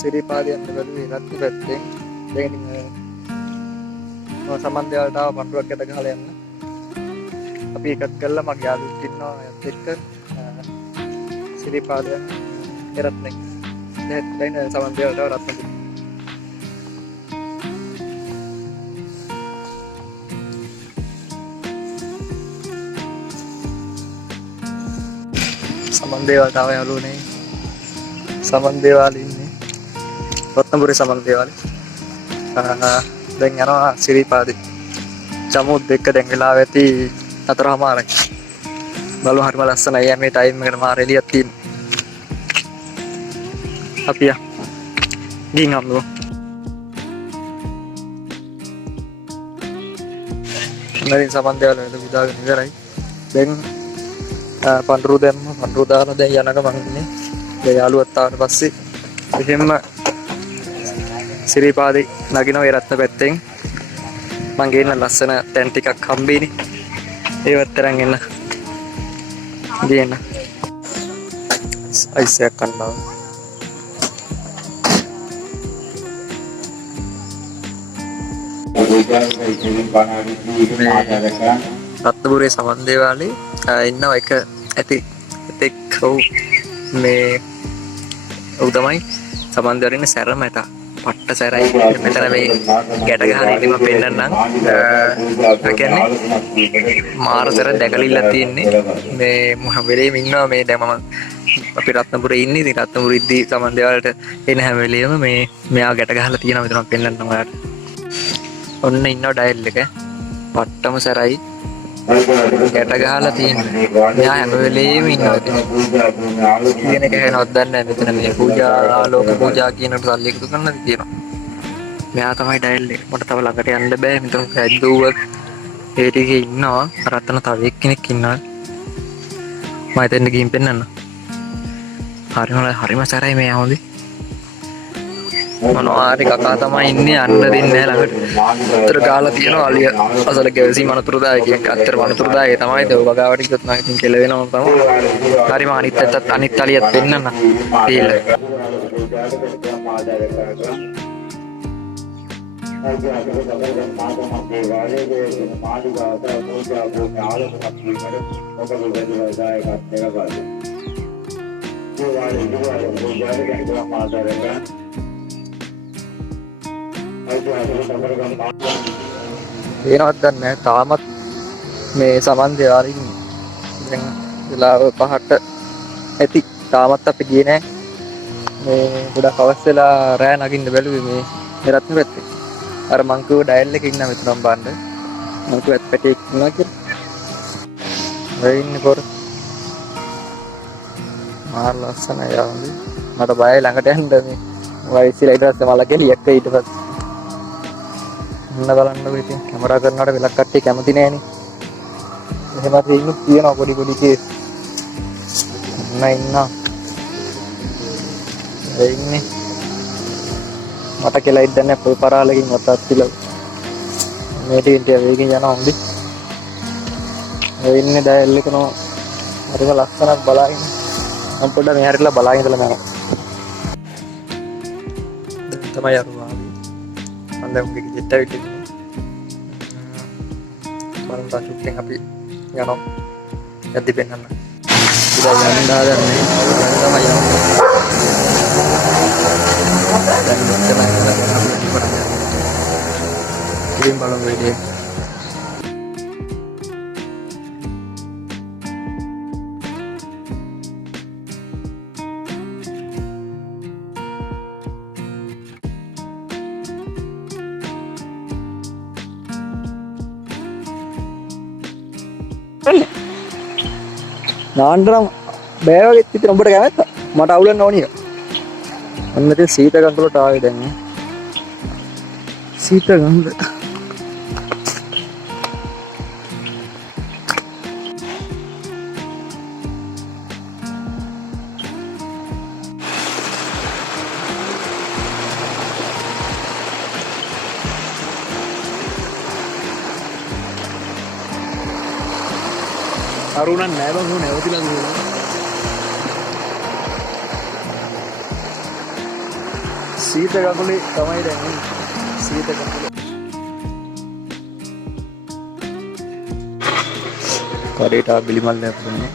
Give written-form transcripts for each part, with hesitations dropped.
සිරිපාදයන් බැලුවේ රත්න පැත්තෙන්. දැන් මම සමන්දේවලට ආව පඳුරක් යට ගහලා යන්න. අපි එකත් කළා මගේ යාළුවෙක් ඉන්නවා එයත් එක්ක සිරිපාදයන් රත්නෙක්. දැන් සමන්දේවලට ආව රත්න. සමන්දේවලට ආව යාළුවනේ. සමන්දේවාලේ ඉන්නේ. රත්නපුරේ සමන්දේවාලේ. දැන් යනවා සිරිපාදේ. චමුත් දෙක දැන් වෙලාව ඇති 4:00මාරයි. බලමු හරිම ලස්සනයි මේ ටයිම් එකට මාර එළියක් තියෙනවා. අපි ගිහින් අම්මෝ. මරින් සමන්දේවාල වල විදාගෙන ඉවරයි. දැන් පඳුරු දාලා දැන් යනක මං ඉන්නේ. දැන් යාළුවත් ආවට පස්සේ එහෙම සිරිපාදේ නගිනවා ඒ රත්න පැත්තෙන්. මං ගේන ලස්සන තැන් ටිකක් හම්බෙන්නේ. ඒවත් තරන් එන්න. ගේන්න. අයිස් එකක් කන්නවා. රත්නපුරේ සමන්දේවාලේ ඉන්නවා එක ඇති එතෙක් මේ ඔව් තමයි සමන්දේවාලේ ඉන්න සැරමට පට්ට සැරයි මෙතන මේ ගැට ගහන ඉතින් මම පෙන්නන්නම් ඒ කියන්නේ මාර සැර දැකලිලා තියෙන්නේ මේ මම වෙලේම ඉන්නවා මේ දැන් මම අපි රත්නපුරේ ඉන්නේ ඉතින් රත්නපුරෙද්දී සමන්දේවාලට එන හැම වෙලේම මේ මෙයා ගැට ගහලා තියෙනවා මෙතන මම පෙන්නන්නම් ඔයාලට ඔන්න ඉන්නවා ඩයල් එක පට්ටම සැරයි ගැට ගහලා තියෙන්නේ මෙයා හැම වෙලේම ඉන්නවා කියන එක හැනවත් දන්නේ නැහැ මෙතන මේ පූජා ආලෝක පූජා කියනට සල්ලි එකතු කරන්නද කියනවා මෙයා තමයි ඩයල් එක මට තව ළඟට යන්න බෑ මෙතන ඇද්දුවක් ඒ ටිකේ ඉන්නවා රත්න තව එක්කෙනෙක් ඉන්නවා මම එතෙන්ට ගිහින් පෙන්නන්න හරිම සැරයි මෙයා හොඳේ මොනවාරි කකා තමයි ඉන්නේ යන්න දෙන්නේ නැහැ ළඟට. උතර ගාලා තියෙනවා අලිය අසල ගැවසි මනතුරුදායකෙක්. අතර මනතුරුදායකේ තමයි ඒක ගාවට ගියොත් මම ඉතින් කෙල වෙනවම තමයි. හරිම අනිත් අලියත් පෙන්නන්න. තීල. ඒනවත් දන්නේ නැහැ තාමත් මේ සමන්දේවාලේ ඉන්නේ. දැන් වෙලාව 5ට ඇති. තාමත් අපි ගියේ නැහැ. මේ ගොඩක් අවස් වෙලා රෑ නගින්න බැලුවේ මේ රත්න පැත්තේ. අර මං කිව්ව ඩයල් එකේ ඉන්න මෙතනම බලන්න. මං කිව්ව පැත්තේ ඉන්නවා කියලා. වෙයි ඉන්නේ පොර. මාර ලස්සනයි යාළුවනේ. මට බයයි ළඟට යන්න මේ වයිසිලා ඊට පස්සේ මල කෙලියක් ඊට පස්සේ ඉන්න බලන්නකො ඉතින් කැමරා කරනවට වෙලක් කට්ටිය කැමති නෑනේ. එහෙම තියෙනුත් තියෙනවා පොඩි කේස්. ඉන්න. ඒ ඉන්නේ. මට කියලා ඉද්දන්නේ නැහැ පොල් පරාලකින් වතත් තියලා. මේ ටීන්ට වේගෙන් යනවා හොඳයි. ඒ ඉන්නේ ඩයල් එක නෝ හරිම ලස්සනක් බලාගෙන. මම පොඩ්ඩක් මේ හැරිලා බලාගෙන ඉඳලා මම. තමයි අරුවා. දැන් උගේ ජෙට් ඇවිත් බලන්න තාක්ෂයෙන් අපි යනවා යද්දි පෙන්නන්න ඉතින් යන්න හදන්නේ දැන් තමයි යන්නේ ඉතින් බලමු වීඩියෝ නාන්දරම් බෑ වගේ ඉතින් උඹට කැමැත්ත මට අවුලන්න ඕනිය අන්න ඉතින් සීත ගඟලට ආවේ දැන් සීත ගඟ අරුණන් නෑ බං උනේ නැවතිලා දුවනවා සීත කකුලේ තමයි දැන් ඉන්නේ. සීත කකුලේ. කඩේට බිලිමල් නැපුණා.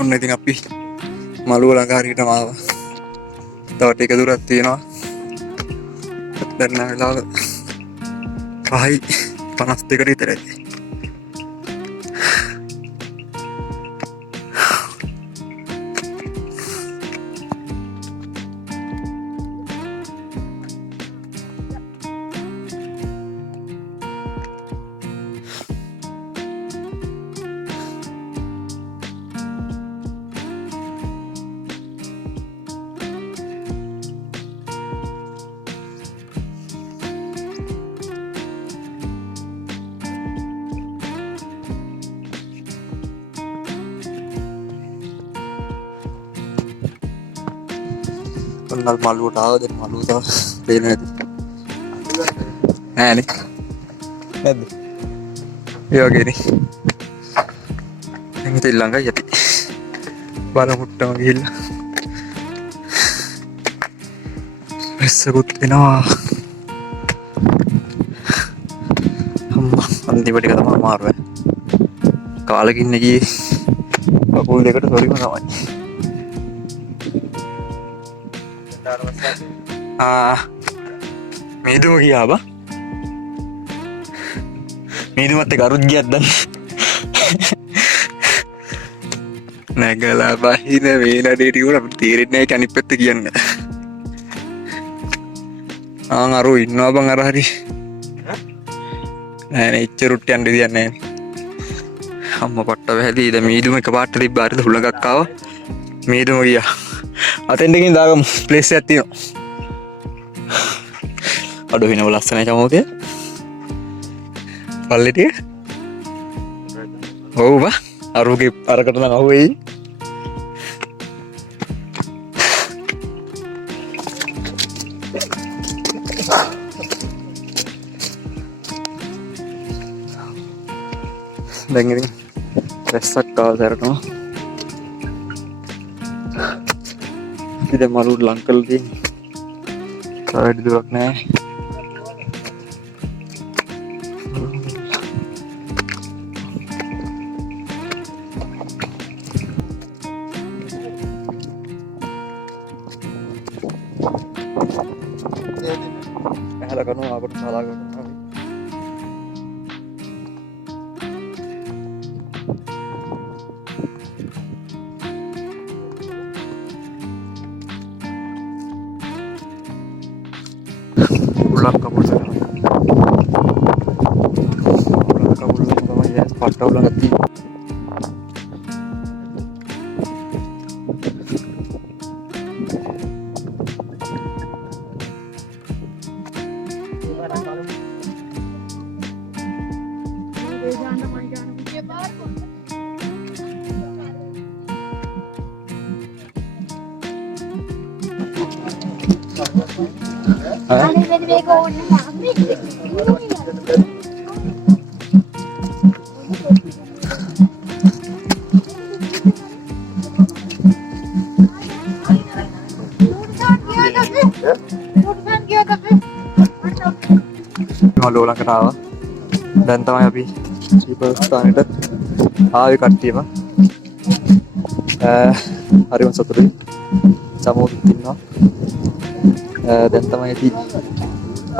ඔන්න ඉතින් අපි මළුව ළඟ හරියටම ආවා. තව ටික දුරක් තියෙනවා. දැන් නම් වෙලාව 5:52 විතරයි. ඔන්න මළුවට ආව. දැන් මළුව තව පේන්නේ නැති. නෑනේ. නැද්ද? ඒ වගේනේ. දැන් ඉතින් ළඟයි අපි. බලමුට්ටම ගිහිල්ලා. වැස්සකුත් එනවා. අම්මා අන්තිම ටික තමයි අමාරුයි. කාලෙකින් ගියේ කකුල් දෙකට සොරිම තමයි. මේදුම ගියා බා. මේදුමත් එක්ක අරුත් ගියත් දන්නේ. නැගලා බහින මේ නඩේට උන අපිට තේරෙන්නේ නැහැ අනිත් පැත්ත කියන්නේ. අරු ඉන්නවා බං අර හරි. නෑ නේ ඉච්චරුට්ට යන්න දෙයක් නෑ. අම්මා පට්ට වැහැදී දැන් මේදුම එක පාට තිබ්බා හරිද හුලඟක් ආවා. මේදුම ගියා. අතෙන් දෙකින් දාගමු ප්ලේස් එකක් තියෙනවා. අඩු වෙනව ලස්සනයි චමෝකේ. පල්ලේ ටික. ඔව් බා. අරුගේ අරකට නම් අහුවෙයි. දැන් ඉතින් රැස්සක් ආව දරනවා. ඉතින් මරුඩ් ලං කරලා තියෙන්නේ. වැඩි දුරක් නෑ. ඇහලා කරනවා අපිට සලා කරනවා. ulang kabul sama ya sepatu ulang hati Malu ulang ketawa dan tahu ya bi di perusahaan itu ආවේ කට්ටියම හරිම සතුටුයි සමෝගින් ඉන්නවා දැන් තමයි ඉතින්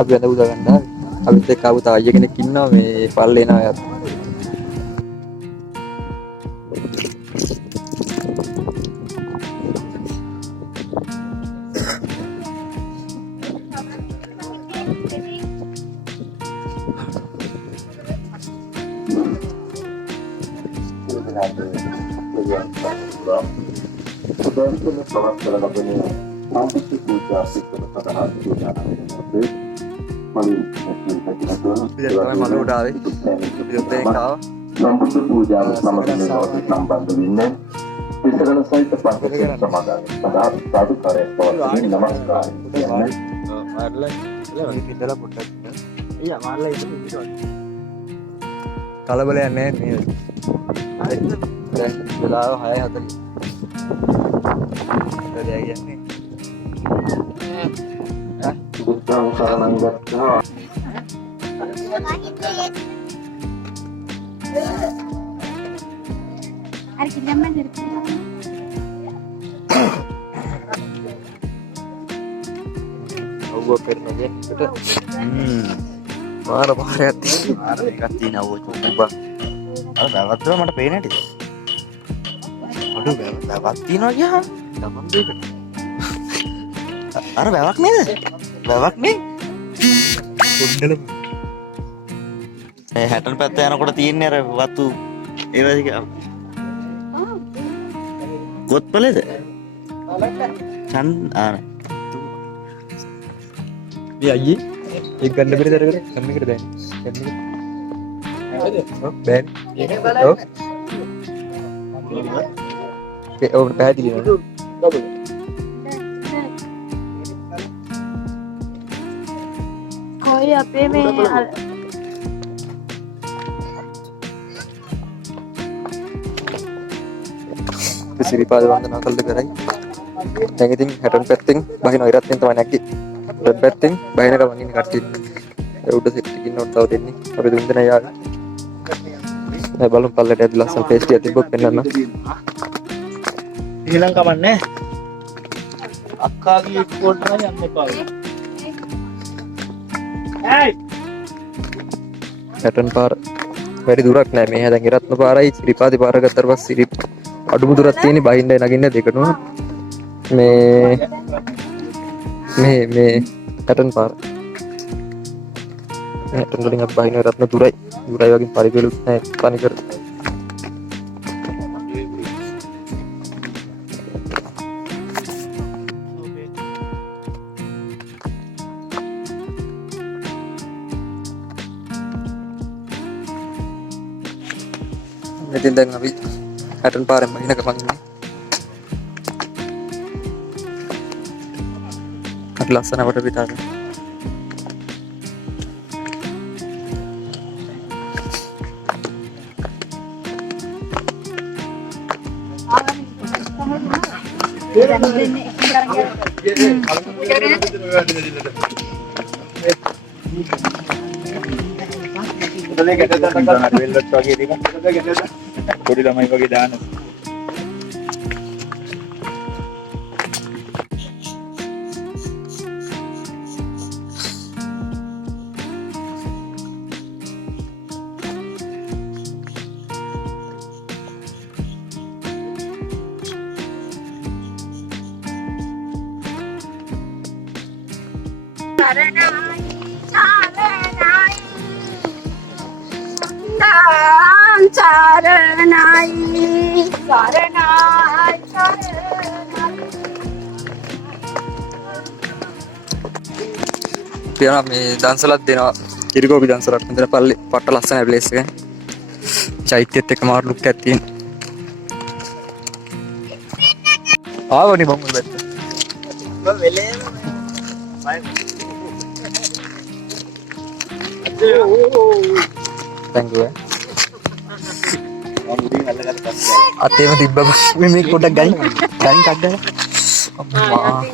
අපි අද උදා ගන්න ආවේ අපිත් එක්ක ආව තව අයිය කෙනෙක් ඉන්නවා මේ පල්ලේ එනවා යාත් malu udah awet itu kau සම්බුද්ධ පූජාව සමග සම්බන්ධ වෙන්නේ විසරණ සහිත පන්සල් සමාදන් සදා සාදුකාරය පවත්වමින් නමස්කාරය කියන්නේ කලබලයක් නැහැ නේද? දැන් වෙලාව 6:40. කියන්නේ බුද්ධං සරණං ගච්ඡා Hari kita main dari mana? Gua pernah aja gitu. Marah hati. Kati nawo coba. Bawat tuh mata pengen deh. Aduh bawat tino ya. Gampang deh. Bawak nih. Bawak nih. Hatan පැත්ත යනකොට තියෙන්නේ අර වතු ඒ වගේ කොත්පලේද? චන් Iya aji. Ikan lebih dari itu. Kami kerja. Oh, Ben. Oh. Oh, berhati dia. Koi apa में Siripada වන්දනා කළද කරයි. දැන් ඉතින් 60 පැත්තෙන් බහින ඉරත්ෙන් තමයි නැග්ගේ. 60 පැත්තෙන් බහින ගමන් ඉන්නේ කට්ටිය. ඒ උඩ සෙට් එකකින් නෝට් තව දෙන්නේ. අපි දුන් දෙනා යාළුවා. දැන් බලමු පල්ලට ඇදලා ලස්සන පේස්ට් එකක් තිබ්බොත් පෙන්නන්න. ඊළඟ කමන්නේ. අක්කාගේ එක්ස්පෝර්ට් කරා යන්න එපා. ඒයි 60 පාර වැඩි දුරක් නෑ. මේ හැදන් ඉරත්න පාරයි සිරිපාදි පාර ගත්තට පස්සේ සිරි අඩුම දුරක් තියෙන්නේ බහින්න නගින්න දෙකටම. මේ 60 පාර. 60 වලින් අපි බහින්න ඉරත්න දුරයි වගේ පරිපෙලුත් නෑ තනිකර. ඉතින් දැන් අපි 60 පාරෙන් බහින ගමන් ඉන්නේ. අර ලස්සන වට පිටාර. පොඩි ළමයි වගේ දාන තියනවා මේ දන්සලක් දෙනවා. කිරිගෝපි දන්සලක් හොඳට පල්ලි පට්ට ලස්සනයි ප්ලේස් එක. චෛත්‍යයත් එක්ක මාරු ලුක් එකක් තියෙන. ආවනේ බම්මුල් බැත්ත. වෙලේම thank you. මුදින් අල්ලගත්ත පස්සේ අතේම තිබ්බ මේ පොඩක් ගයින් කක් ගන්න. අම්මා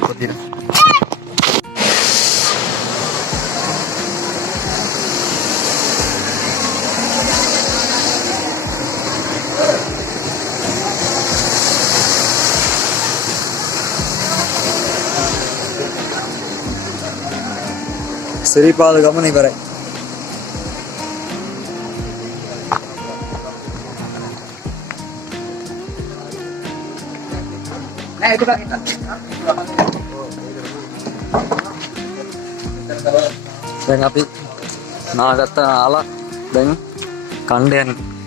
පොඩින. සිරිපාද ගමන ඉවරයි. දැන් අපි නාගත්ත නාලා දැන් කණ්ඩ යන්නේ.